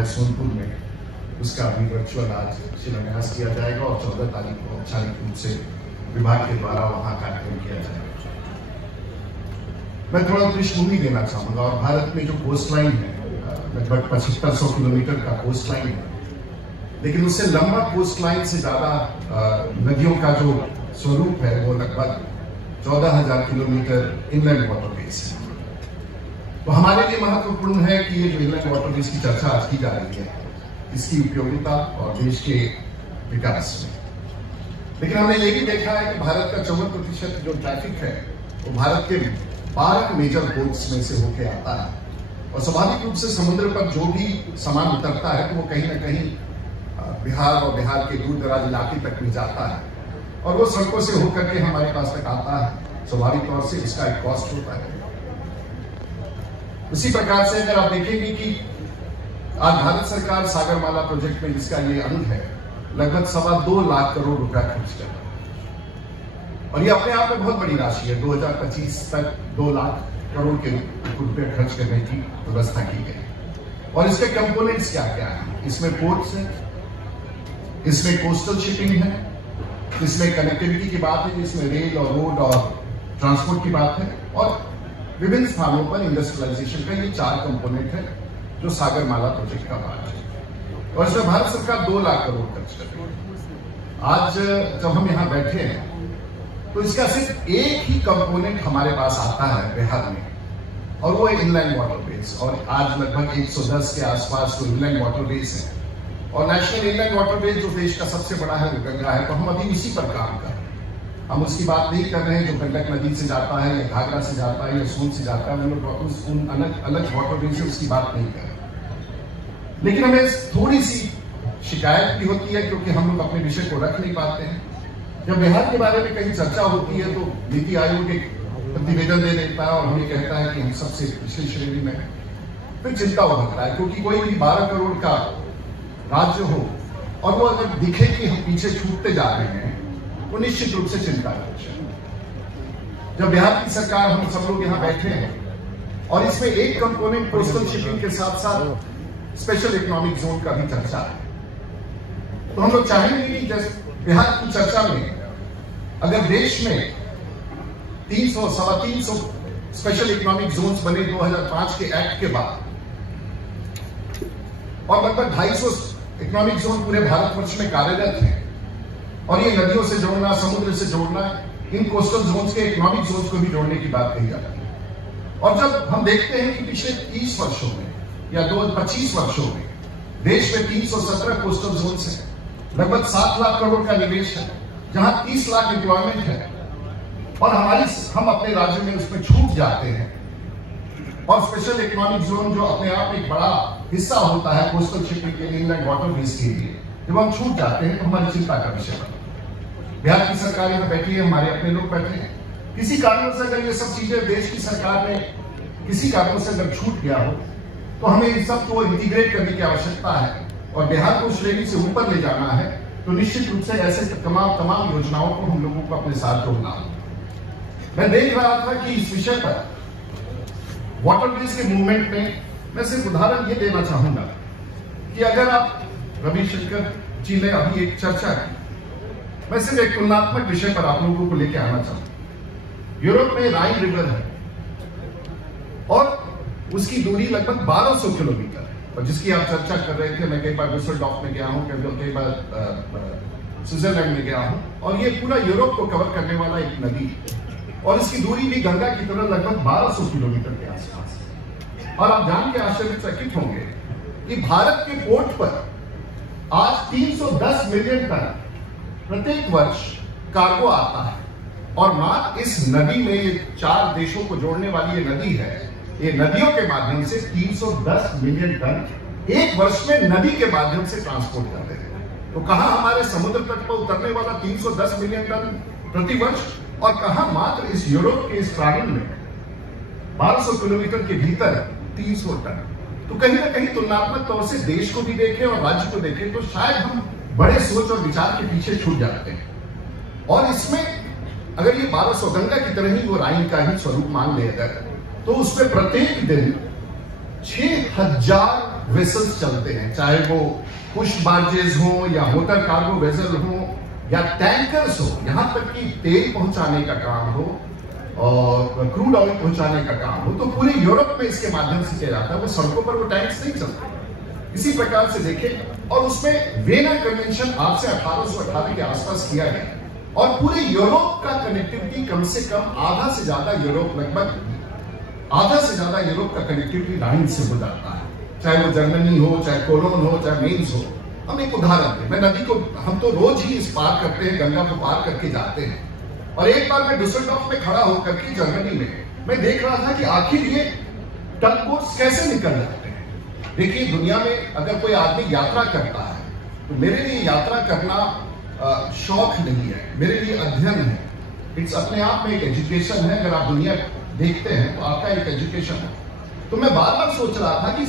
है सोनपुर में, उसका भी वर्चुअल आज शिलान्यास किया जाएगा और 14 तारीख को औपचारिक रूप से विभाग के द्वारा वहां कार्यक्रम किया जाएगा। मैं थोड़ा पृष्ठभूमि देना चाहूंगा। और भारत में जो कोस्ट लाइन है, लगभग 7500 किलोमीटर का कोस्ट लाइन है, लेकिन उससे लंबा कोस्ट लाइन से ज्यादा नदियों का जो स्वरूप है वो लगभग 14,000 किलोमीटर इनलैंड वाटरवेज है। तो हमारे लिए महत्वपूर्ण है कि ये जो इनलैंड वाटरवेज की चर्चा आज की जा रही है, इसकी उपयोगिता और देश के विकास में। लेकिन हमने ये भी देखा है कि भारत का 54% जो ट्रैफिक है वो भारत के 12 मेजर पोर्ट्स में से होके आता है, और स्वाभाविक रूप से समुद्र पर जो भी सामान उतरता है तो वो कहीं ना कहीं बिहार और बिहार के दूर दराज इलाके तक भी जाता है, और वो सड़कों से होकर के हमारे पास तक आता है। स्वाभाविक तौर से इसका एक कॉस्ट होता है। उसी प्रकार से अगर आप देखेंगे कि आज भारत सरकार सागरमाला प्रोजेक्ट में, जिसका ये अंग है, लगभग 2.25 लाख करोड़ रुपया खर्च कर रहा है, और ये अपने आप में बहुत बड़ी राशि है। 2025 तक 2 लाख करोड़ के रुपये खर्च करने की व्यवस्था की गई। और इसके कंपोनेंट्स क्या क्या है? इसमें पोर्ट्स है, इसमें कोस्टल शिपिंग है, इसमें कनेक्टिविटी की बात है, इसमें रेल और रोड और ट्रांसपोर्ट की बात है, और विभिन्न स्थानों पर इंडस्ट्रियलाइजेशन का ये 4 कंपोनेंट है जो सागरमाला प्रोजेक्ट का भाग है। और इसमें भारत सरकार 2 लाख करोड़ खर्च कर रही है। आज जब हम यहां बैठे हैं तो इसका सिर्फ एक ही कंपोनेंट हमारे पास आता है बिहार में, और वो है इनलैंड वाटरवेज। और आज लगभग 110 के आसपास जो इनलैंड वाटरवेज है, और नेशनल इनलैंड वाटरवेज जो देश का सबसे बड़ा है वो गंगा है। तो हम अभी उसी पर काम कर रहे हैं। हम उसकी बात नहीं कर रहे हैं जो गंडक नदी से जाता है या घाघरा से जाता है या सोन से जाता है, हम लोग उन अलग अलग वाटरवेज से उसकी बात नहीं कर रहे। लेकिन हमें थोड़ी सी शिकायत भी होती है क्योंकि हम लोग अपने विषय को रख नहीं पाते हैं। जब बिहार के बारे में कहीं चर्चा होती है तो नीति आयोग एक प्रतिवेदन दे देता है और हमें कहता है कि हम सबसे पिछली श्रेणी में, फिर चिंता उभरता है। क्योंकि कोई भी 12 करोड़ का राज्य हो और वो अगर दिखे कि हम पीछे छूटते जा रहे हैं, वो निश्चित रूप से चिंता का विषय है। जब बिहार की सरकार, हम सब लोग यहाँ बैठे हैं और इसमें एक कंपोनेंट कोस्टल शिपिंग के साथ साथ स्पेशल इकोनॉमिक जोन का भी चर्चा है, तो हम लोग चाहेंगे कि जैसे बिहार की चर्चा में अगर देश में 300-325 स्पेशल इकोनॉमिक जोन्स बने 2005 के एक्ट के बाद, और लगभग 250 इकोनॉमिक जोन पूरे भारतवर्ष में कार्यरत हैं, और ये नदियों से जोड़ना, समुद्र से जोड़ना, इन कोस्टल जोन्स के इकोनॉमिक जोन्स को भी जोड़ने की बात कही जाती है। और जब हम देखते हैं कि पिछले 30 वर्षों में या 25 वर्षों में देश में 317 कोस्टल जोन्स हैं, लगभग 7 लाख करोड़ का निवेश है, जहां 30 लाख एम्प्लॉयमेंट है, और हम अपने राज्य में उसमें छूट जाते हैं। और स्पेशल इकोनॉमिक जोन जो अपने आप एक बड़ा हिस्सा होता है कोस्टल शिपिंग के लिए, इनलैंड वाटरवेज के लिए, जब हम छूट जाते हैं तो हमारी चिंता का विषय बनता है। बिहार की सरकार यहाँ बैठी है, हमारे अपने लोग बैठे हैं। किसी कारण से अगर ये सब चीजें देश की सरकार ने किसी कारण से अगर छूट गया हो तो हमें इन सबको इंटीग्रेट करने की आवश्यकता है, और बिहार को श्रेणी से ऊपर ले जाना है। तो निश्चित रूप से ऐसे तमाम योजनाओं को हम लोगों को अपने साथ जोड़ना होगा। मैं देख रहा था कि इस विषय पर वाटरवेज के मूवमेंट में मैं सिर्फ उदाहरण ये देना चाहूंगा कि अगर आप, रविशंकर जी ने अभी एक चर्चा की, मैं सिर्फ एक तुलनात्मक विषय पर आप लोगों को लेकर आना चाहूंगा। यूरोप में राइन रिवर है और उसकी दूरी लगभग 1200 किलोमीटर है, और जिसकी आप चर्चा कर रहे थे। मैं कई बार डुसेल्डॉर्फ में गया हूं, कई बार स्विट्जरलैंड में गया हूं, और ये पूरा यूरोप को कवर करने वाला एक नदी है, और इसकी दूरी भी गंगा की तरह लगभग 1200 किलोमीटर के आसपास है। और आप जान के आश्चर्यचकित होंगे कि भारत के पोर्ट पर आज 310 मिलियन टन प्रत्येक वर्ष कार्गो आता है, और मात्र इस नदी में, ये 4 देशों को जोड़ने वाली ये नदी है, ये नदियों के माध्यम से 310 मिलियन टन एक वर्ष में नदी के माध्यम से ट्रांसपोर्ट करते हैं। तो कहां हमारे समुद्र तट पर उतरने वाला 310 मिलियन टन प्रति वर्ष, और कहां मात्र इस यूरोप के इस ट्रायंगल में 1200 किलोमीटर के भीतर 300 टन। तो कहीं ना कहीं तुलनात्मक तौर से देश को भी देखें और राज्य को देखें तो शायद हम बड़े सोच और विचार के पीछे छूट जाते हैं। और इसमें अगर ये 1200 गंगा की तरह ही वो राइन का ही स्वरूप मान लिया जाए तो उसमें प्रत्येक दिन 6000 वेसल्स चलते हैं, चाहे वो पुश बार्जेस हो या मोटर कार्गो वेसल हो या टैंकर्स हो, यहां तक कि तेल पहुंचाने का काम हो और क्रूड ऑयल पहुंचाने का काम हो, तो पूरे यूरोप में इसके माध्यम से किया जाता है। वो सड़कों पर वो टैंक्स नहीं चलते। इसी प्रकार से देखें, और उसमें वेना कन्वेंशन आज से 1818 के आसपास किया गया और पूरे यूरोप का कनेक्टिविटी कम से कम आधा से ज्यादा यूरोप, लगभग आधा से ज्यादा यूरोप का कनेक्टिविटी लाइन से हो जाता है, चाहे वो जर्मनी हो, चाहे कोलोन हो, चाहे मेन्स हो। हम एक उदाहरण दें, मैं नदी को, हम तो रोज ही इस पार करते हैं, गंगा को पार करके जाते हैं, और एक बार मैं डुसेल्डॉर्फ में खड़ा होकर के जर्मनी में मैं देख रहा था कि आखिर ये टग बोट्स कैसे निकल जाते हैं। देखिए, दुनिया में अगर कोई आदमी यात्रा करता है तो मेरे लिए यात्रा करना शौक नहीं है, मेरे लिए अध्ययन है। इट्स अपने आप में एक एजुकेशन है। अगर आप दुनिया देखते हैं तो आपका एक एजुकेशन है। तो मैं बार बार सोच रहा था कि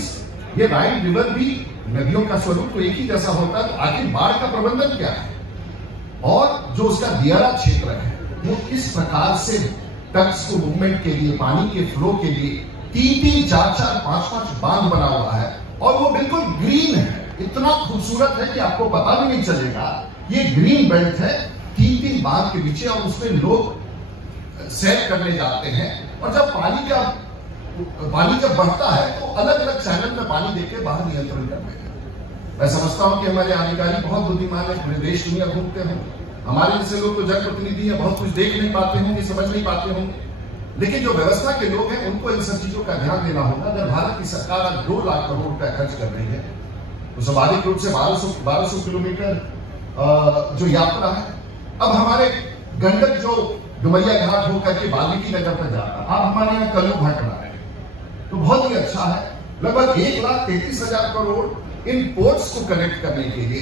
ये राइन रिवर भी, नदियों का स्वरूप तो एक ही जैसा होता है, तो आखिर बाढ़ का प्रबंधन क्या है और जो उसका दियारा क्षेत्र है वो किस प्रकार से टक्स को मूवमेंट के लिए, पानी के फ्लो के लिए 3-3, 4-4, 5-5 बांध बना हुआ है, और वो बिल्कुल ग्रीन है, इतना खूबसूरत है कि आपको पता भी नहीं चलेगा ये ग्रीन बेल्ट है, 3-3 बांध के पीछे, और उसमें लोग सैर करने जाते हैं। और जब पानी जब बढ़ता है तो अलग अलग चैनल में पानी देके बाहर नियंत्रण करते हैं। मैं समझता हूं कि हमारे अधिकारी बहुत बुद्धिमान है, पूरे देश दुनिया घूमते हैं। हमारे जैसे लोग तो जनप्रतिनिधि हैं, बहुत कुछ देख नहीं पाते होंगे, समझ नहीं पाते होंगे, लेकिन जो व्यवस्था के लोग हैं उनको इन सब चीजों का ध्यान देना होगा। अगर भारत की सरकार आज 2 लाख करोड़ रुपया खर्च कर रही है तो स्वाभाविक रूप से 1200 किलोमीटर जो यात्रा है, अब हमारे गंडक जो डुमरिया घाट होकर के वाल्मीकि नगर तक जाता है, अब हमारे यहाँ कल्लू घाट बना रहे हैं, तो बहुत ही अच्छा है। लगभग 1,33,000 करोड़ इन पोर्ट्स को कनेक्ट करने के लिए,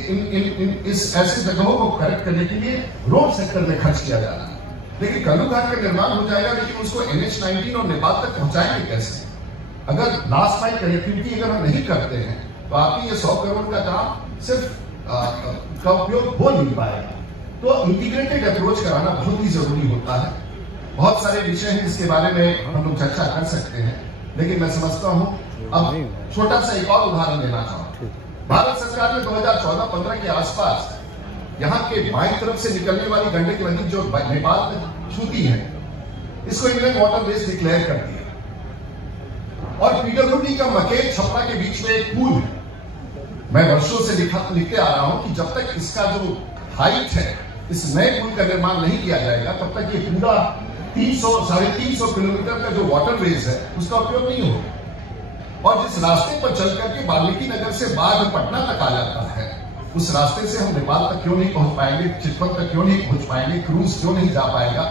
इस ऐसे जगहों को कनेक्ट करने के लिए रोड सेक्टर में खर्च किया जा रहा है। लेकिन कल्लू घाट का निर्माण हो जाएगा, लेकिन उसको NH-19 और नेपाल तक पहुंचाएंगे कैसे? अगर लास्ट माइल कनेक्टिविटी अगर हम नहीं करते हैं तो आपकी ये 100 करोड़ का काम सिर्फ का उपयोग हो नहीं पाएगा। तो इंटीग्रेटेड अप्रोच कराना बहुत ही जरूरी होता है। बहुत सारे विषय हैं जिसके बारे में हम लोग चर्चा कर सकते हैं, लेकिन मैं समझता हूं, अब छोटा सा एक और उदाहरण देना चाहूंगा। भारत सरकार ने 2014-15 के आसपास यहाँ के बाईं तरफ से निकलने वाली गंडक नदी जो नेपाल में छूती है, इसको इंडियन वाटरवेज डिक्लेयर कर दिया। और पीडब्ल्यूडी का मकेर छपरा के बीच में एक पुल है। मैं वर्षों से लिखते आ रहा हूं कि जब तक इसका जो हाइट है, इस नए पुल का निर्माण नहीं किया जाएगा, तब तक ये पूरा 300-350 किलोमीटर का जो वाटरवेज है उसका उपयोग नहीं होगा। और जिस रास्ते पर चल करके वाल्मीकि नगर से बाढ़ पटना तक आ जाता है, उस रास्ते से हम नेपाल तक क्यों नहीं पहुंच पाएंगे, चितवन तक क्यों नहीं पहुंच पाएंगे, क्रूज क्यों नहीं जा पाएगा?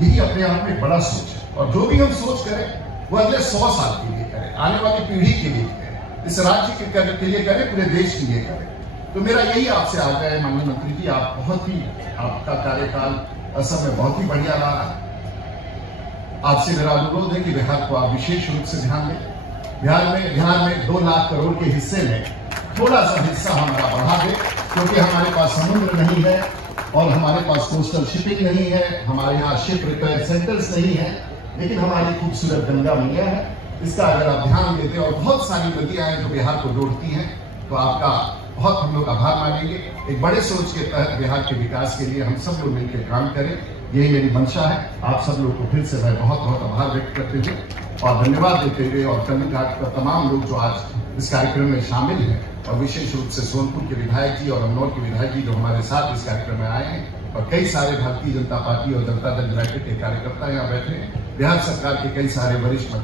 यही अपने आप में बड़ा सोच है। और जो भी हम सोच करें वो अगले 100 साल के लिए करें, आने वाली पीढ़ी के लिए करें, इस राज्य के लिए करें, पूरे देश के लिए करें। तो मेरा यही आपसे आग्रह है माननीय मंत्री जी, आप बहुत ही, आपका कार्यकाल असम में बहुत ही बढ़िया रहा है। आपसे मेरा अनुरोध है कि बिहार को आप विशेष रूप से ध्यान दें। बिहार में 2 लाख करोड़ के हिस्से में थोड़ा सा हिस्सा हमारा बढ़ा दे, क्योंकि हमारे पास समुद्र नहीं है और हमारे पास कोस्टल शिपिंग नहीं है, हमारे यहाँ शिप रिपेयर सेंटर्स नहीं है, लेकिन हमारी खूबसूरत गंगा मैया है। इसका अगर आप ध्यान देते और बहुत सारी नदियां हैं जो बिहार को जोड़ती हैं, तो आपका बहुत हम लोग आभार मानेंगे। एक बड़े सोच के तहत बिहार के विकास के लिए हम सब लोग मिलकर काम करें, यही मेरी मंशा है। आप सब लोग को फिर से मैं बहुत बहुत आभार व्यक्त करते हुए और धन्यवाद देते हुए, और कल्लू घाट का तमाम लोग जो आज इस कार्यक्रम में शामिल हैं, और विशेष रूप से सोनपुर के विधायक जी और अमनौर के विधायक जी जो हमारे साथ इस कार्यक्रम में आए हैं, और कई सारे भारतीय जनता पार्टी और जनता दल यूनाइटेड के कार्यकर्ता यहाँ बैठे हैं, बिहार सरकार के कई सारे वरिष्ठ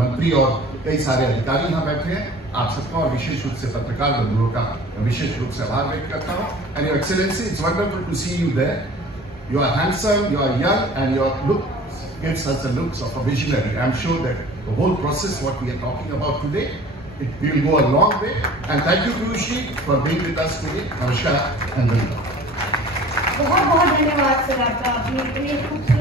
मंत्री और कई सारे अधिकारी यहाँ बैठे हैं। आप सबका और विशेष रूप से पत्रकार बंधुओं का विशेष रूप से आभार व्यक्त करता हूँ। And your excellency, it's wonderful to see you there. You are handsome, you are young, and your look gives us the looks of a visionary. I am sure that the whole process, what we are talking about today, it will go a long way. And thank you, Piyush ji, for being with us today. Namaskar and धन्यवाद। बहुत बहुत धन्यवाद sir आपका, अपनी इतनी खूबसूरत